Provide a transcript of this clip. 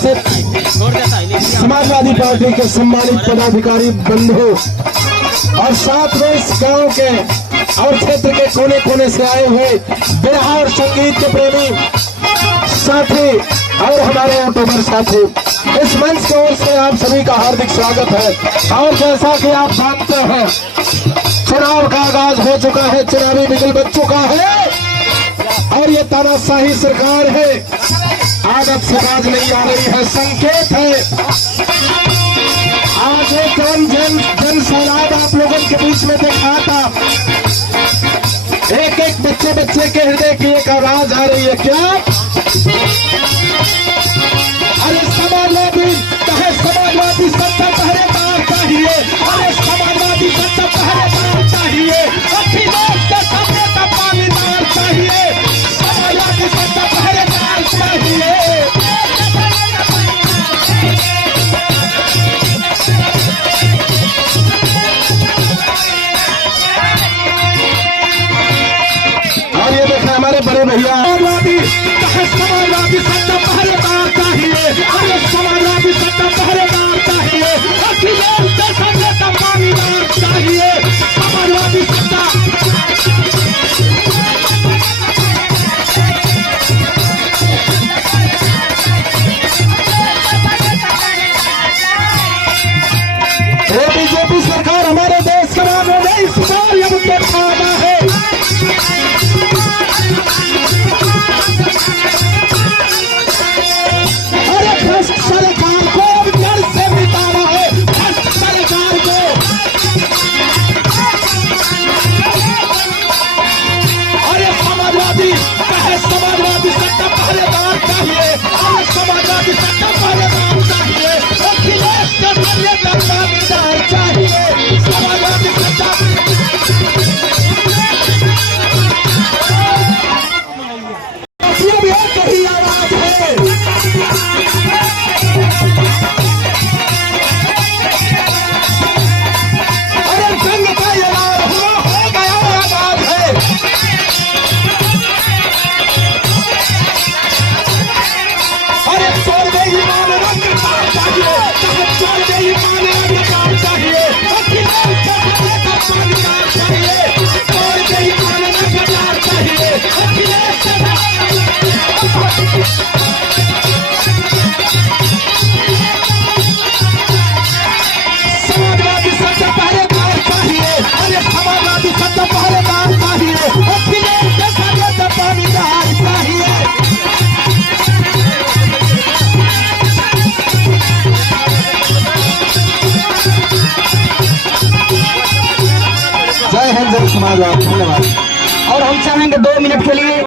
उपस्थित समाजवादी पार्टी के सम्मानित पदाधिकारी बंधु और साथ में इस गांव के और क्षेत्र के कोने कोने से आए हुए बिरहा और संगीत के प्रेमी साथी और हमारे यूट्यूबर साथी, इस मंच की ओर से आप सभी का हार्दिक स्वागत है। और जैसा कि आप जानते हैं, चुनाव का आगाज हो चुका है, चुनावी बिगुल बज चुका है और ये तानाशाही सरकार है, आदत से बाज नहीं आ रही है, संकेत है। आज एक जन सैलाब आप लोगों के बीच में देखा था, एक एक बच्चे के हृदय की एक आवाज आ रही है, क्या अरे समाजवादी सत्ता पहरेदार चाहिए, अरे समाजवादी सत्ता पहरेदार चाहिए, अखिलेश के सामने का पानीदार चाहिए, समाजवादी सत्ता पहरेदार चाहिए। और ये देखा हमारे बड़े भैया, समाजवादी सत्ता पहरेदार चाहिए, अरे समाजवादी सत्ता पहरेदार चाहिए, अखिलेश के सामने का पानीदार चाहिए, समाजवादी सत्ता। ये बीजेपी सरकार हमारे देश के नाम में इस बार ये मुद्दे खाना है। सरकार को जड़ से मिटाना है, सरकार को। अरे समाजवादी सत्ता पहरेदार चाहिए, अरे समाजवादी सत्ता पहरेदार चाहिए, अखिलेश के सामने का पानीदार चाहिए, समाजवादी सत्ता। यही आवाज है। अरे जंग का ऐलान हो गया आवाज है। अरे छोड़ दे ईमान रखना चाहिए, छोड़ दे ईमान रखना चाहिए, अखिलेश के सामने का पानीदार चाहिए, छोड़ दे ईमान रखना चाहिए, अखिलेश के समाजवादी सत्ता पहरेदार चाहिए, अरे समाजवादी सत्ता पहरेदार चाहिए, अखिलेश के सामने का पानीदार चाहिए। जय हिंद, जय समाजवाद। धन्यवाद। और हम चाहेंगे 2 मिनट के लिए